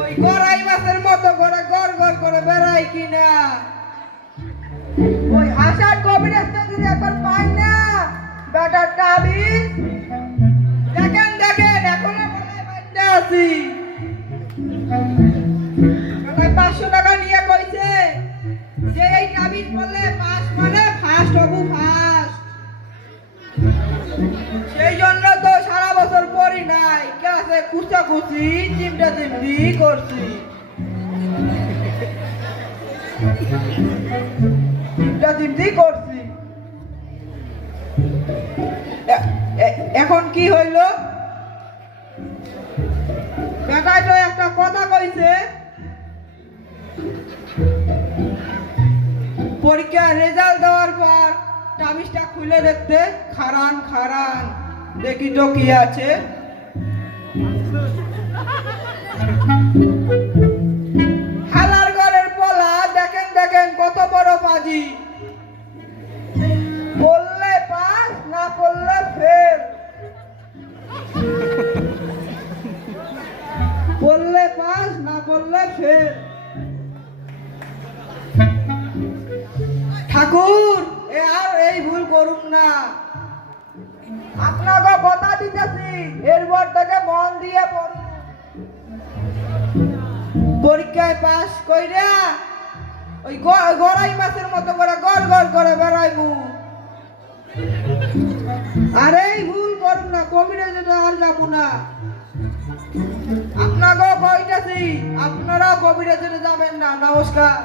ওই গড়াই মাছের মতো করে গড় গড় করে বেড়াই কিনা ওই আশার কবিরাজটা যদি একবার পাই না বেটার তাবিজ দেখেন দেখেন এখনো বলে বাচ্চা আছি 500 টাকা নিয়ে কইছে যে এই তাবিজ বলে পাস মানে ফার্স্ট হবু ফার্স্ট সেই জন্য তো সারা বছর পড়ি নাই ক্লাসে খুঁচাখুচি চিমটা চিমটি করছি চিমটা চিমটি করছি এখন কি হইল বেটায় তো একটা কথা কইছে পরীক্ষার রেজাল্ট দেওয়ার পর তাবিজটা খুলে দেখতে খারান খারান দেখি তো কি আছে হালার ঘরের পলা দেখেন দেখেন কত বড় পাজি বললে পাস না বললে ফেল বললে পাস না বললে ফেল ঠাকুর আর এই ভুল করুন না আপনাকে কথা দিতেছি এরপর থেকে মন দিয়ে পড়ুন পরীক্ষায় পাস কইরা ওই গড়াই মাছের মতো করে গড় গড় করে বেড়াইবু আর এই ভুল করুন না কবিরাজে আর যাবো না আপনাকেও কইতেছি আপনারাও কবিরাজে যাবেন না নমস্কার